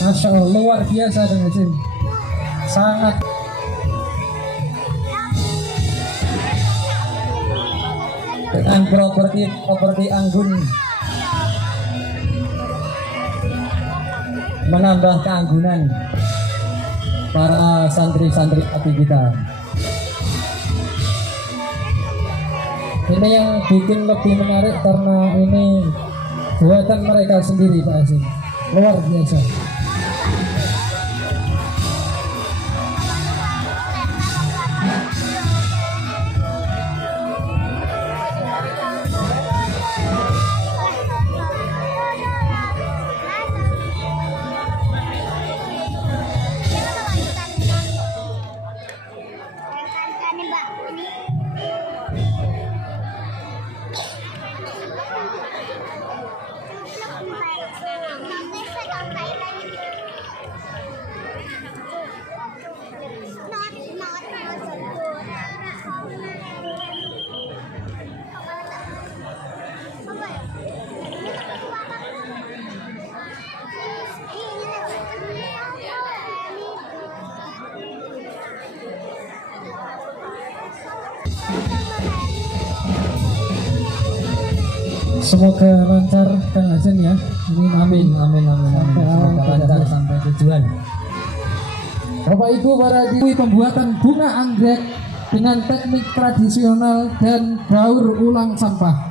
Masya Allah, luar biasa dengan sini. Sangat dengan properti anggun menambah keanggunan para santri-santri hati kita. Ini yang bikin lebih menarik karena ini buatan mereka sendiri, Pak Asim. Luar biasa. Semoga lancar Kang Hasan ya. Ini amin. Semoga lancar sampai tujuan. Bapak Ibu para hadirin, pembuatan bunga anggrek dengan teknik tradisional dan daur ulang sampah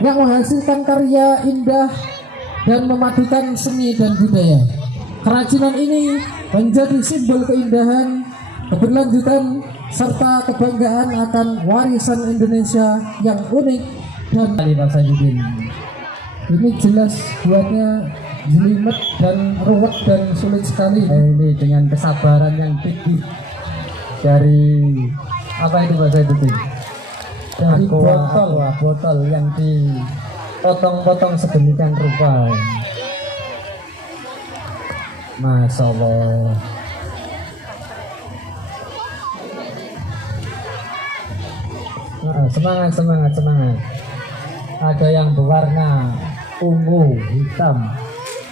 yang menghasilkan karya indah dan memadukan seni dan budaya. Kerajinan ini menjadi simbol keindahan, keberlanjutan serta kebanggaan akan warisan Indonesia yang unik dan Pak Saidudin. Ini jelas buatnya jelimet dan ruwet dan sulit sekali. Ini dengan kesabaran yang tinggi dari apa itu Pak Saidudin? Dari botol yang dipotong-potong sedemikian rupa. Masya Allah. Nah, semangat. Ada yang berwarna ungu, hitam,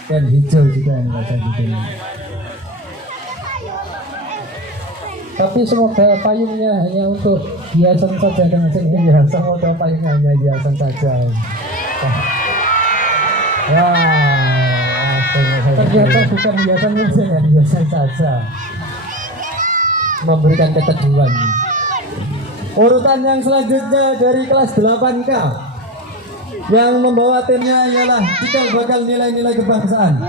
dan hijau juga yang Pak Saidudin. Tapi semoga payungnya hanya untuk hiasan saja dengan sini. Ya, semoga payungnya hanya hiasan saja. Ternyata bukan hiasan saja. Memberikan keteduhan. Urutan yang selanjutnya dari kelas 8K yang membawa timnya ialah cikal bakal nilai-nilai kebangsaan.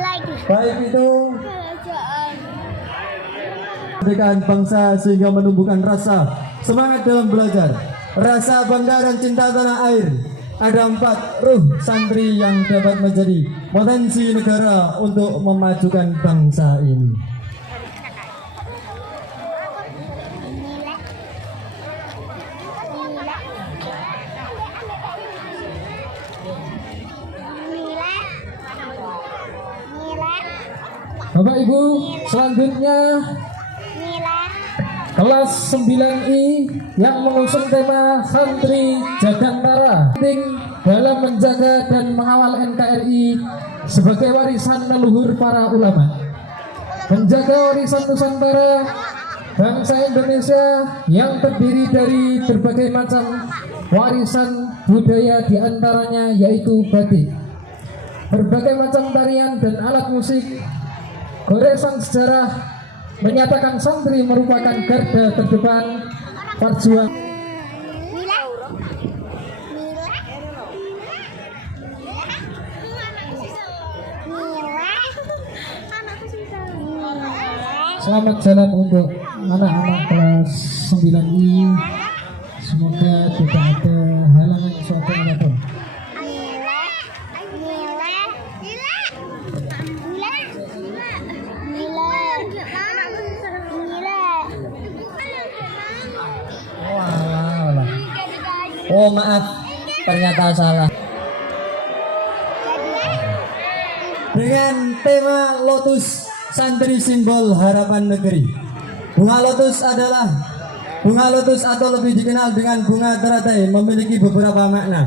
Baik itu kemerdekaan bangsa sehingga menumbuhkan rasa semangat dalam belajar, rasa bangga dan cinta tanah air. Ada 4 ruh santri yang dapat menjadi potensi negara untuk memajukan bangsa ini. Bapak Ibu, selanjutnya kelas 9I yang mengusung tema Santri Jagantara dalam menjaga dan mengawal NKRI sebagai warisan leluhur para ulama, menjaga warisan Nusantara bangsa Indonesia yang terdiri dari berbagai macam warisan budaya, diantaranya yaitu batik, berbagai macam tarian dan alat musik. Goresan sejarah menyatakan santri merupakan garda terdepan perjuangan. Selamat jalan untuk anak-anak kelas 9I. Semoga tidak ada halangan suatu apapun. Oh maaf, ternyata salah. Dengan tema lotus, santri simbol harapan negeri. Bunga lotus atau lebih dikenal dengan bunga teratai memiliki beberapa makna.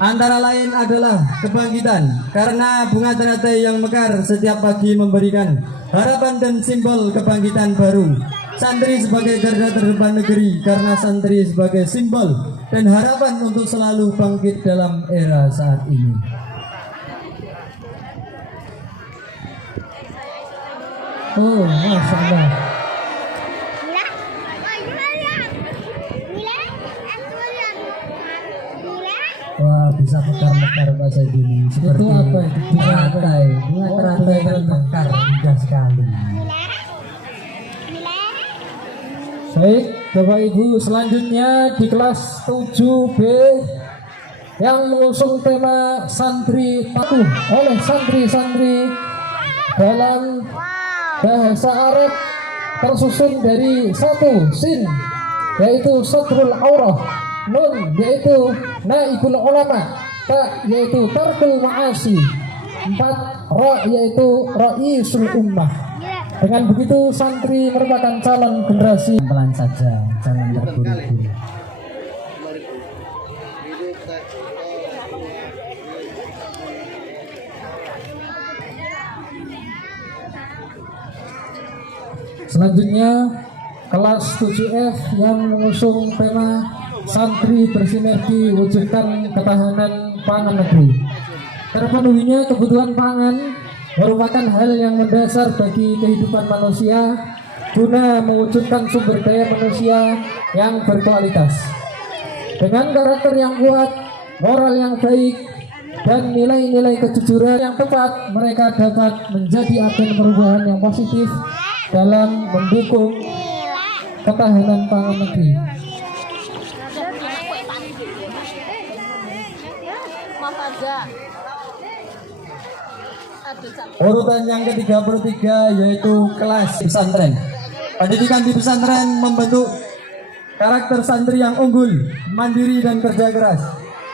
Antara lain adalah kebangkitan, karena bunga teratai yang mekar setiap pagi memberikan harapan dan simbol kebangkitan baru. Santri sebagai garda terdepan negeri, karena santri sebagai simbol dan harapan untuk selalu bangkit dalam era saat ini. Oh, Masya Allah. Wah, bisa mekar-mekar bahasa ini seperti Itu apa itu? teratai. Bunga teratai kan mekar, indah sekali. Baik, Bapak Ibu, selanjutnya di kelas 7B yang mengusung tema santri patuh oleh santri-santri dalam bahasa Arab tersusun dari satu sin yaitu satrul aurah, nun yaitu naibul ulama, ta yaitu tarkul ma'asi, 4 ra yaitu raisul ummah. Dengan begitu santri merupakan calon generasi. Pelan saja, jangan terburu-buru. Selanjutnya kelas 7F yang mengusung tema santri bersinergi wujudkan ketahanan pangan negeri. Terpenuhinya kebutuhan pangan merupakan hal yang mendasar bagi kehidupan manusia guna mewujudkan sumber daya manusia yang berkualitas. Dengan karakter yang kuat, moral yang baik, dan nilai-nilai kejujuran yang tepat, mereka dapat menjadi agen perubahan yang positif dalam mendukung ketahanan pangan negeri. Urutan yang ke-33 yaitu kelas pesantren. Pendidikan di pesantren membentuk karakter santri yang unggul, mandiri dan kerja keras.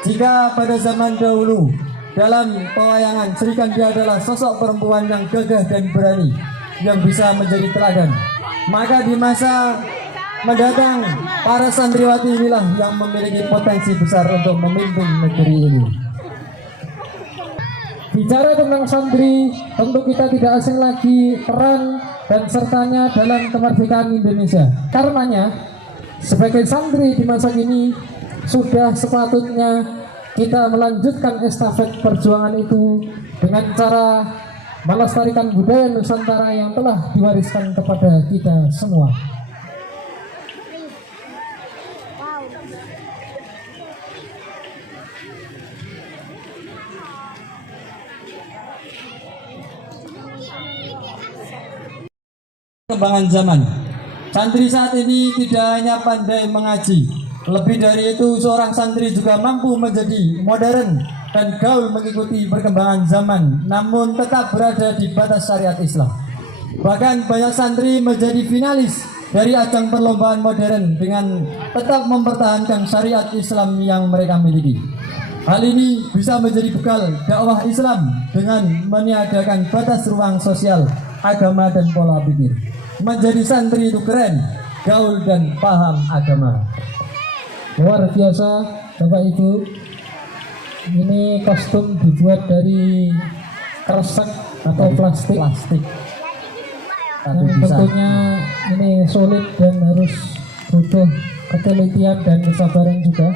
Jika pada zaman dahulu dalam pewayangan Sri Kandi adalah sosok perempuan yang gagah dan berani yang bisa menjadi teladan, maka di masa mendatang para santriwati inilah yang memiliki potensi besar untuk memimpin negeri ini. Bicara tentang santri, tentu kita tidak asing lagi peran dan sertanya dalam kemerdekaan Indonesia. Karenanya, sebagai santri di masa kini, sudah sepatutnya kita melanjutkan estafet perjuangan itu dengan cara melestarikan budaya Nusantara yang telah diwariskan kepada kita semua. Perkembangan zaman, santri saat ini tidak hanya pandai mengaji, lebih dari itu seorang santri juga mampu menjadi modern dan gaul mengikuti perkembangan zaman, namun tetap berada di batas syariat Islam. Bahkan banyak santri menjadi finalis dari ajang perlombaan modern dengan tetap mempertahankan syariat Islam yang mereka miliki. Hal ini bisa menjadi bekal dakwah Islam dengan meniadakan batas ruang sosial, agama dan pola pikir. Menjadi santri itu keren, gaul dan paham agama. Luar biasa Bapak Ibu. Ini kostum dibuat dari kresek atau plastik. Yang tentunya ini sulit dan harus butuh ketelitian dan kesabaran juga.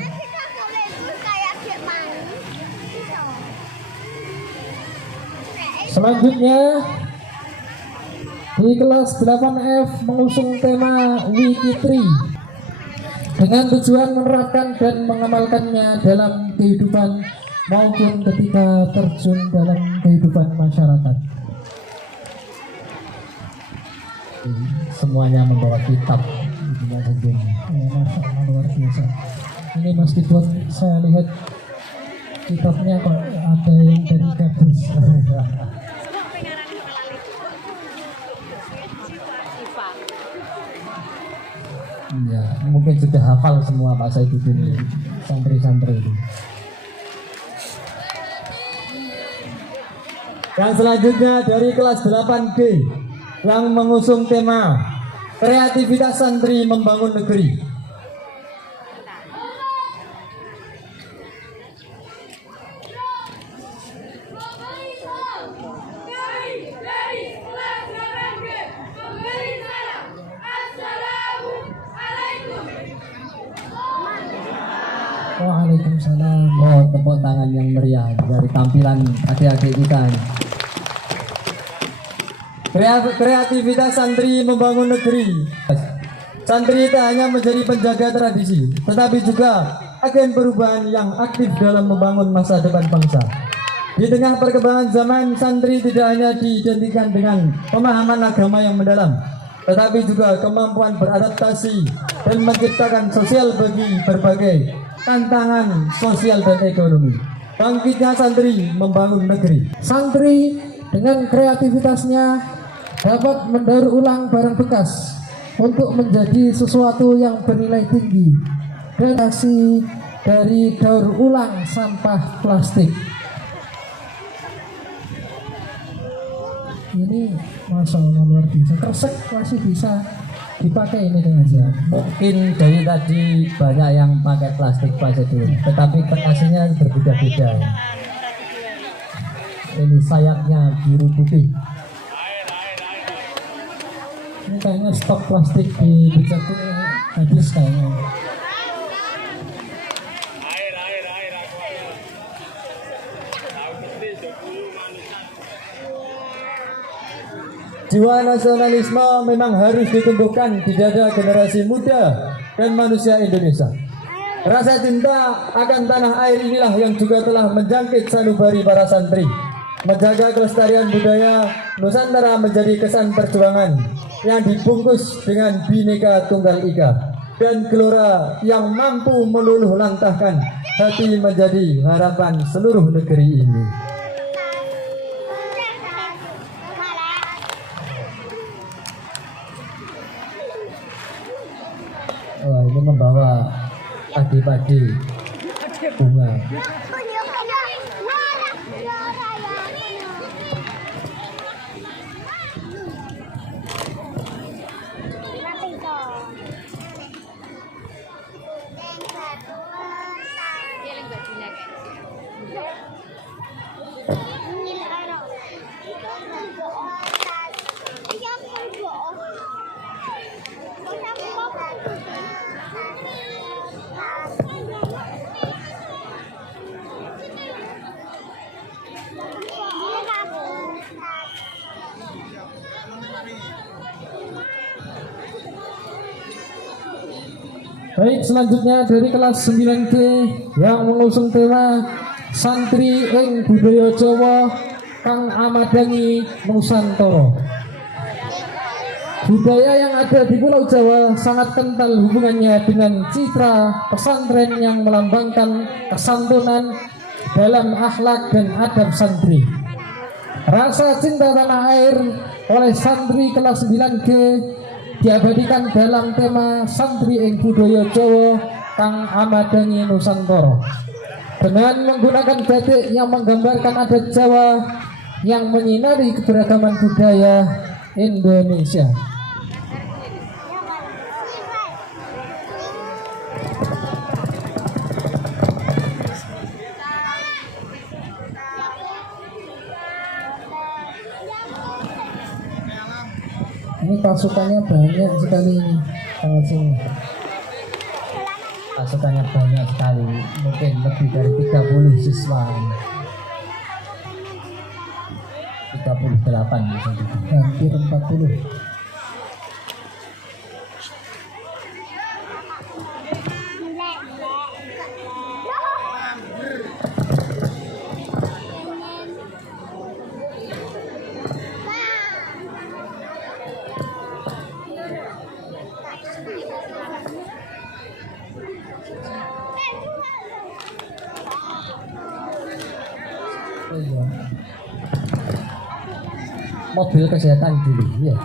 Selanjutnya di kelas 8F mengusung tema Wikitri dengan tujuan menerapkan dan mengamalkannya dalam kehidupan maupun ketika terjun dalam kehidupan masyarakat. Semuanya membawa kitab. Ya, Masya Allah, luar biasa. Ini meskipun saya lihat kitabnya kok ada yang dari gabus. Ya, mungkin sudah hafal semua Pak Saifuddin, santri-santri itu. Yang selanjutnya dari kelas 8D yang mengusung tema kreativitas santri membangun negeri. Waalaikumsalam. Oh, tepuk tangan yang meriah dari tampilan adik-adik kita. Kreativitas santri membangun negeri. Santri tak hanya menjadi penjaga tradisi, tetapi juga agen perubahan yang aktif dalam membangun masa depan bangsa. Di tengah perkembangan zaman, santri tidak hanya diidentikan dengan pemahaman agama yang mendalam, tetapi juga kemampuan beradaptasi dan menciptakan sosial bagi berbagai tantangan sosial dan ekonomi. Bangkitnya santri membangun negeri. Santri dengan kreativitasnya dapat mendaur ulang barang bekas untuk menjadi sesuatu yang bernilai tinggi dan hasil dari daur ulang sampah plastik. Ini masya Allah luar biasa. Kresek masih bisa dipakai ini dengan siap. Mungkin dari tadi banyak yang pakai plastik dulu, tetapi kertasnya berbeda-beda. Ini sayapnya biru putih. Ini kayaknya stok plastik di Bijak habis kayaknya. Jiwa nasionalisme memang harus ditumbuhkan di dada generasi muda dan manusia Indonesia. Rasa cinta akan tanah air inilah yang juga telah menjangkit sanubari para santri. Menjaga kelestarian budaya Nusantara menjadi kesan perjuangan yang dibungkus dengan Bhinneka Tunggal Ika dan gelora yang mampu meluluh lantahkan hati menjadi harapan seluruh negeri ini. Ini membawa padi-padi bunga. Baik, selanjutnya dari kelas 9G yang mengusung tema Santri ing Budaya Jawa Kang Amadangi Nusantara. Budaya yang ada di Pulau Jawa sangat kental hubungannya dengan citra pesantren yang melambangkan kesantunan dalam akhlak dan adab santri. Rasa cinta tanah air oleh santri kelas 9G diabadikan dalam tema Santri ing Budaya Jawa Kang Amadangi Nusantara dengan menggunakan batik yang menggambarkan adat Jawa yang menyinari keberagaman budaya Indonesia. Ini pasukannya banyak sekali ini. Pasukannya banyak sekali, mungkin lebih dari 30 siswa. 38 misalnya. Hampir 40. Mobil kesehatan dulu ya.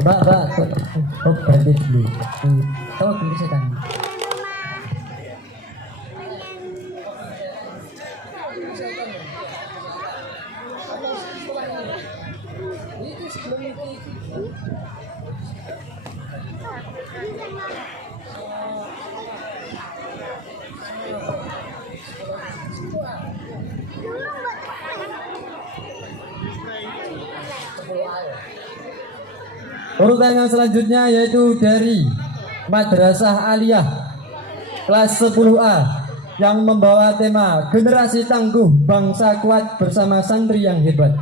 Mbak, oh berhenti dulu. Tahu mobil kesehatan. Urutan yang selanjutnya yaitu dari Madrasah Aliyah kelas 10A yang membawa tema Generasi Tangguh Bangsa Kuat Bersama Santri yang Hebat.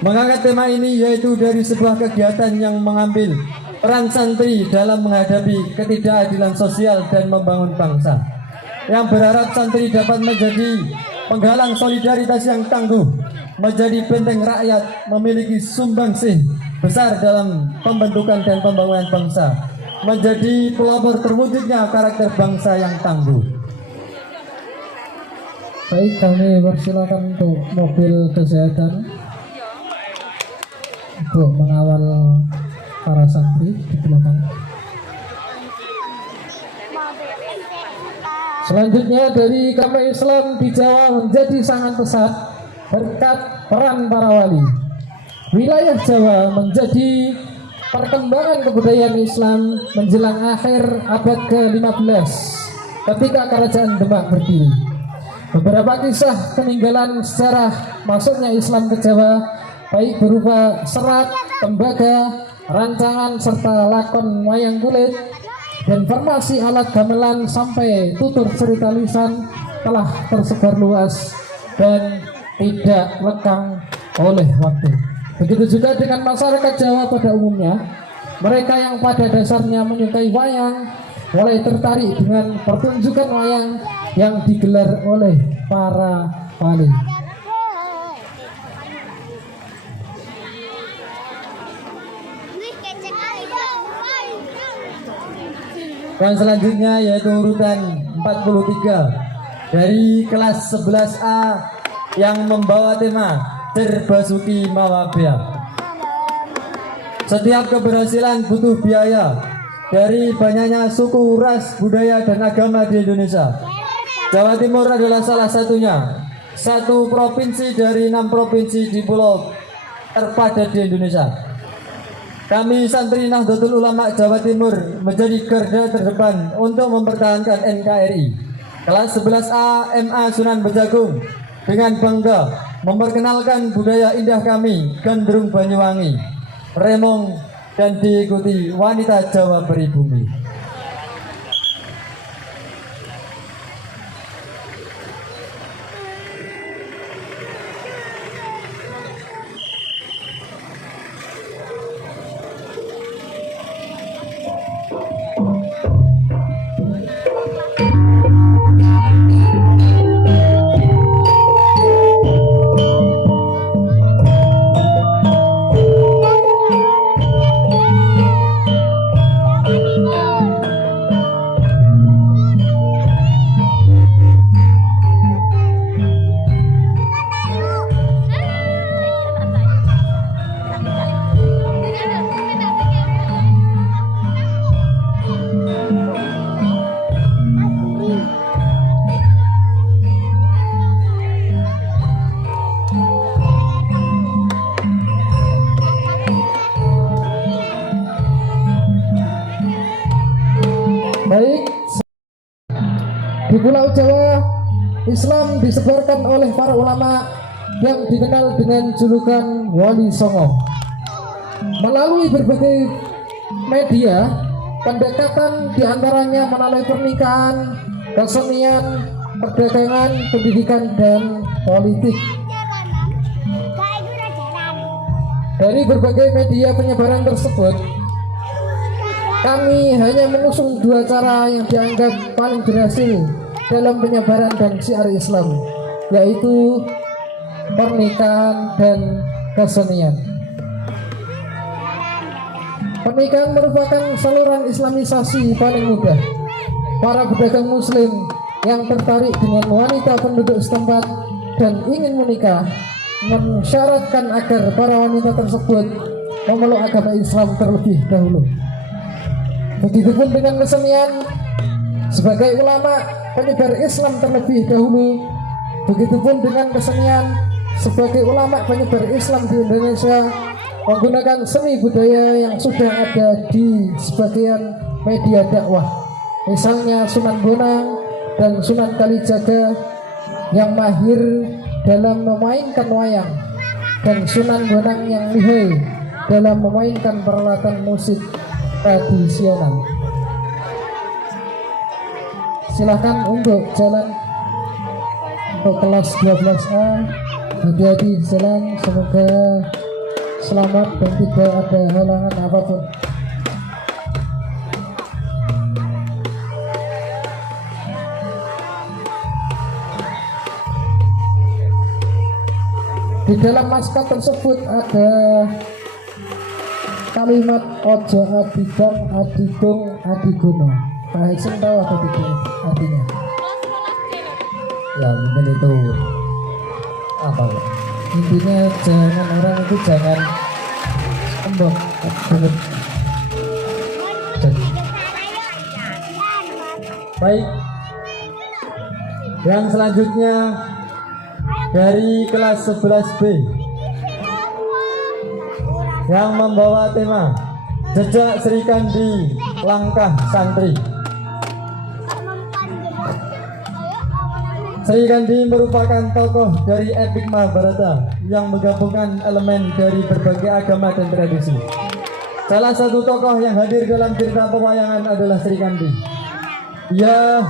Mengangkat tema ini yaitu dari sebuah kegiatan yang mengambil peran santri dalam menghadapi ketidakadilan sosial dan membangun bangsa, yang berharap santri dapat menjadi penggalang solidaritas yang tangguh, menjadi benteng rakyat, memiliki sumbangsih besar dalam pembentukan dan pembangunan bangsa, menjadi pelopor terwujudnya karakter bangsa yang tangguh. Baik, kami persilakan untuk mobil kesehatan untuk mengawal para santri di belakang. Selanjutnya dari Kamar Islam di Jawa menjadi sangat pesat berkat peran para wali. Wilayah Jawa menjadi perkembangan kebudayaan Islam menjelang akhir abad ke-15 ketika Kerajaan Demak berdiri. Beberapa kisah peninggalan sejarah masuknya Islam ke Jawa, baik berupa serat, tembaga, rancangan serta lakon wayang kulit dan formasi alat gamelan sampai tutur cerita lisan telah tersebar luas dan tidak lekang oleh waktu. Begitu juga dengan masyarakat Jawa pada umumnya, mereka yang pada dasarnya menyukai wayang mulai tertarik dengan pertunjukan wayang yang digelar oleh para wali. Dan selanjutnya yaitu urutan 43 dari kelas 11A yang membawa tema Terbasuki Mawabea. Setiap keberhasilan butuh biaya. Dari banyaknya suku, ras, budaya, dan agama di Indonesia, Jawa Timur adalah salah satunya. Satu provinsi dari 6 provinsi di pulau terpadat di Indonesia. Kami santri Nahdlatul Ulama Jawa Timur menjadi garda terdepan untuk mempertahankan NKRI. Kelas 11A MA Sunan Bejagung dengan bangga memperkenalkan budaya indah kami, Gandrung Banyuwangi, Remong, dan diikuti wanita Jawa Pribumi. Baik, di Pulau Jawa, Islam disebarkan oleh para ulama yang dikenal dengan julukan Wali Songo. Melalui berbagai media, pendekatan diantaranya melalui pernikahan, kesenian, perdagangan, pendidikan, dan politik. Dari berbagai media penyebaran tersebut, kami hanya mengusung 2 cara yang dianggap paling berhasil dalam penyebaran dan syiar Islam, yaitu pernikahan dan kesenian. Pernikahan merupakan saluran Islamisasi paling mudah. Para pedagang Muslim yang tertarik dengan wanita penduduk setempat dan ingin menikah mensyaratkan agar para wanita tersebut memeluk agama Islam terlebih dahulu. Begitupun dengan kesenian, sebagai ulama penyebar Islam terlebih dahulu. Begitupun dengan kesenian, sebagai ulama penyebar Islam di Indonesia menggunakan seni budaya yang sudah ada di sebagian media dakwah, misalnya Sunan Bonang dan Sunan Kalijaga yang mahir dalam memainkan wayang, dan Sunan Bonang yang lihai dalam memainkan peralatan musik tradisional. silahkan untuk jalan untuk kelas 12A, hati-hati di jalan, semoga selamat dan tidak ada halangan apapun. Di dalam naskah tersebut ada kalimat ojo adibang adibung adigono. Pak Heksen tahu apa itu artinya? Ya mungkin itu apa Pak? Intinya jangan orang itu jangan sombong. Baik, yang selanjutnya dari kelas 11B yang membawa tema Jejak Sri Kandi Langkah Santri. Sri Kandi merupakan tokoh dari epik Mahabharata yang menggabungkan elemen dari berbagai agama dan tradisi. Salah satu tokoh yang hadir dalam cerita pewayangan adalah Sri Kandi. Ia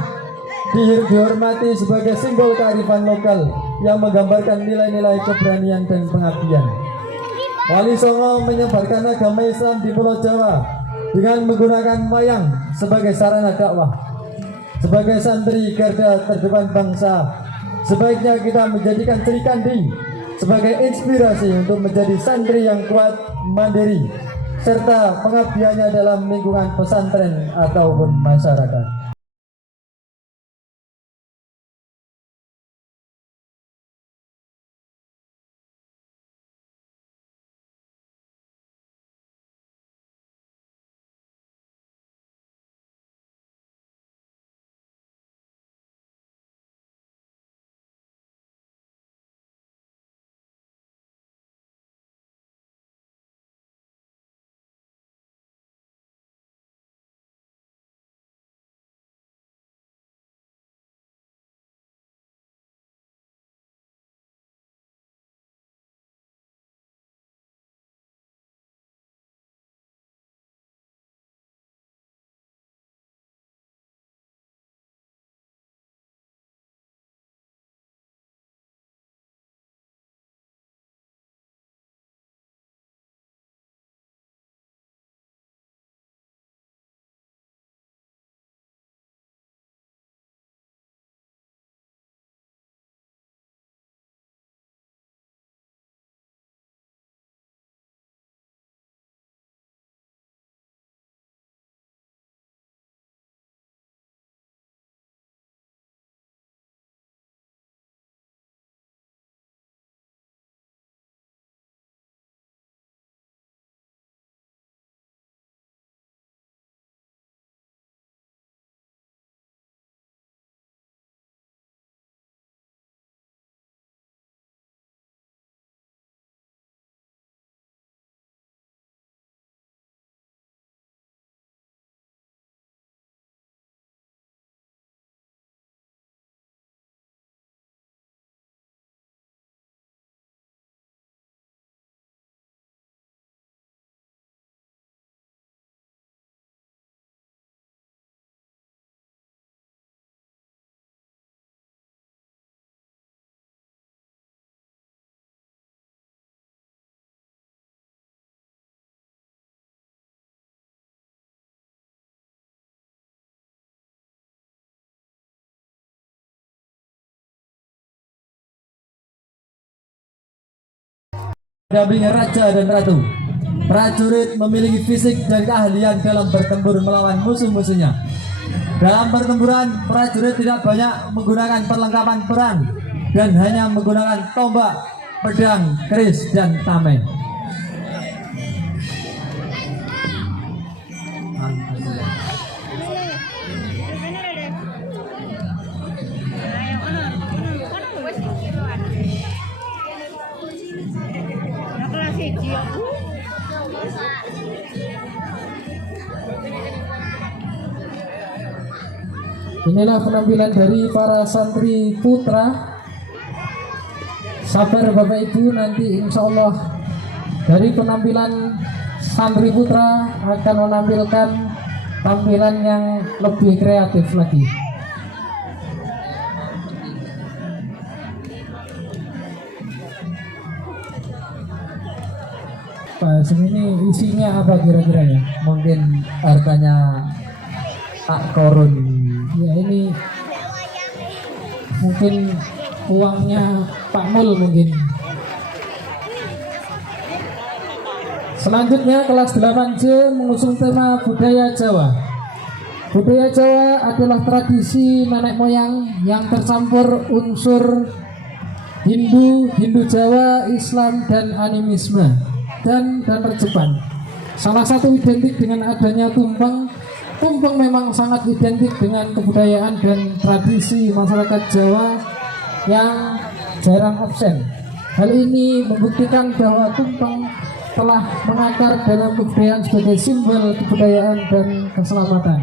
dihormati sebagai simbol kearifan lokal yang menggambarkan nilai-nilai keberanian dan pengabdian. Wali Songo menyebarkan agama Islam di Pulau Jawa dengan menggunakan wayang sebagai sarana dakwah. Sebagai santri garda terdepan bangsa, sebaiknya kita menjadikan Sri Kandi sebagai inspirasi untuk menjadi santri yang kuat, mandiri, serta pengabdiannya dalam lingkungan pesantren ataupun masyarakat. Dampingi raja dan ratu. Prajurit memiliki fisik dan keahlian dalam bertempur melawan musuh-musuhnya. Dalam pertempuran, prajurit tidak banyak menggunakan perlengkapan perang dan hanya menggunakan tombak, pedang, keris, dan tameng. Inilah penampilan dari para santri putra. Sabar Bapak Ibu, nanti insya Allah dari penampilan santri putra akan menampilkan tampilan yang lebih kreatif lagi. apa? Ini isinya apa kira-kira ya? Mungkin harganya tak korun. Ya ini mungkin uangnya Pak Mul mungkin. Selanjutnya kelas 8C mengusung tema budaya Jawa. Budaya Jawa adalah tradisi nenek moyang yang tercampur unsur Hindu Jawa, Islam dan animisme dan terjepang. Salah satu identik dengan adanya tumpeng. Tumpeng memang sangat identik dengan kebudayaan dan tradisi masyarakat Jawa yang jarang absen. Hal ini membuktikan bahwa tumpeng telah mengakar dalam kebudayaan sebagai simbol kebudayaan dan keselamatan.